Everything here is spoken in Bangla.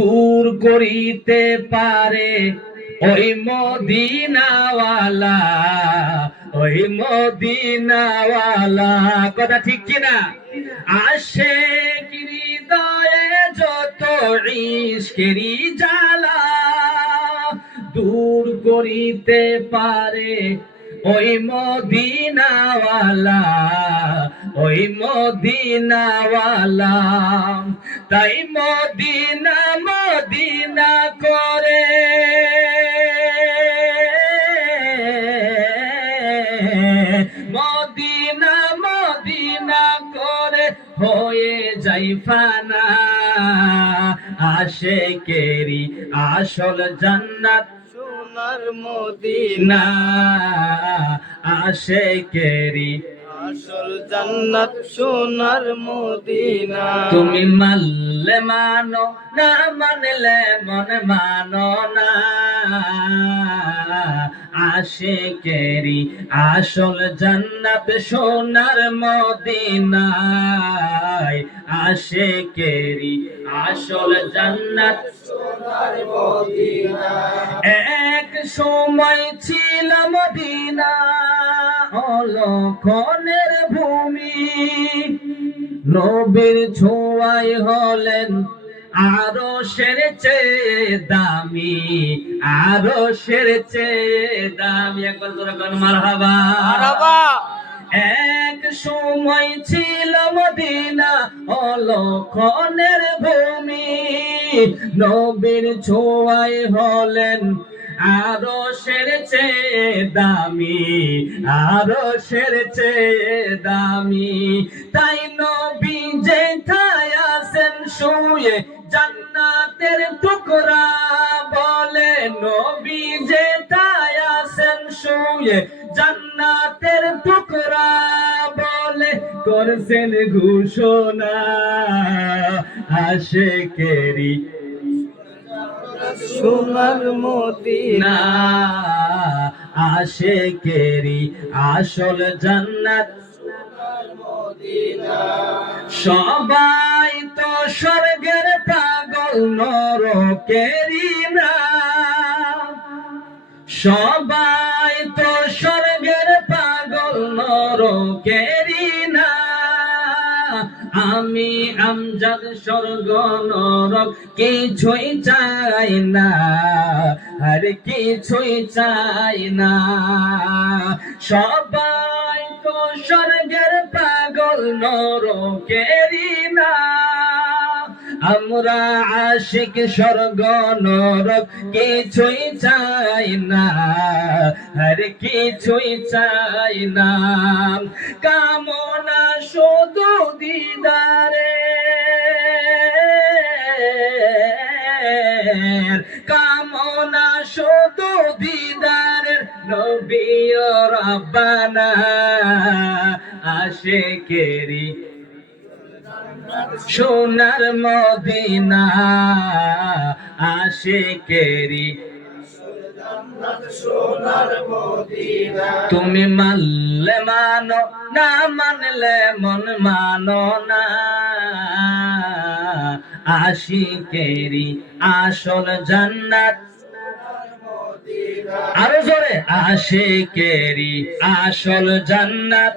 দূর করিতে পারে ওই মদিনাওয়ালা, ওই মদিনাওয়ালা। কথা ঠিক কিনা? আশিক হৃদয়ে যত ইশকেরি জ্বালা দূর করিতে পারে ওই মদিনাওয়ালা, ওই মদিনাওয়ালা। তাই মদিনা মদিনা করে মদিনা মদিনা করে হয়ে যাই ফানা। আশিকেরি আসল জান্নাত সোনার মদিনা, আশিকেরি আসল জান্নাত সোনার মদিনা। তুমি মানলে মানো, না মানলে মনে মানো না। আশিকেরি আসল জান্নাত সোনার মদিনায়, আশিকেরি আসল জান্নাত সোনার মদিনা। এক সময় ছিল মদিনা অলক্ষণের ভূমি, নবীর ছোঁয়ায় হলেন আরশের চেয়ে দামি, আরশের চেয়ে দামি। একবার জোরে বলেন মারহাবা, মারহাবা। এক সময় ছিল মদিনা অলক্ষণের ভূমি, নবীর ছোঁয়ায় হলেন আরশের চেয়ে দামি, আরশের চেয়ে দামি। তাই নবী যেথায় আছেন শুয়ে জান্নাতের টুকরা বলে, নবী যেথায় আছেন শুয়ে জান্নাতের টুকরা বলে, করছেন ঘোষণা আশিকেরি সোনার মদিনা, আশিকেরি আসল জান্নাত সোনার মদিনা। সবাই তো স্বর্গের পাগল নরকেরি না, সবাই তো স্বর্গের পাগল নরকেরি না। আমি আমজাদ স্বর্গ নরক কিছুই চাই না, আর কিছুই চাই না। সবাই তো স্বর্গের পাগল নরকেরি না, আমরা আশিক স্বর্গ নরক কিছুই চাই না, আর কিছুই চাই না। কামনা শুধু দিদারে, কামনা শুধু দিদারের নবী ও রব্বানা। আশিকেরি সোনার মদিনা, আশিকেরি সোনার মদিনা। তুমি মানলে মানো, না মানলে মন মানো না। আশিকেরি আসল জান্নাত সোনার মদিনা। আরো জোরে, আশিকেরি আসল জান্নাত।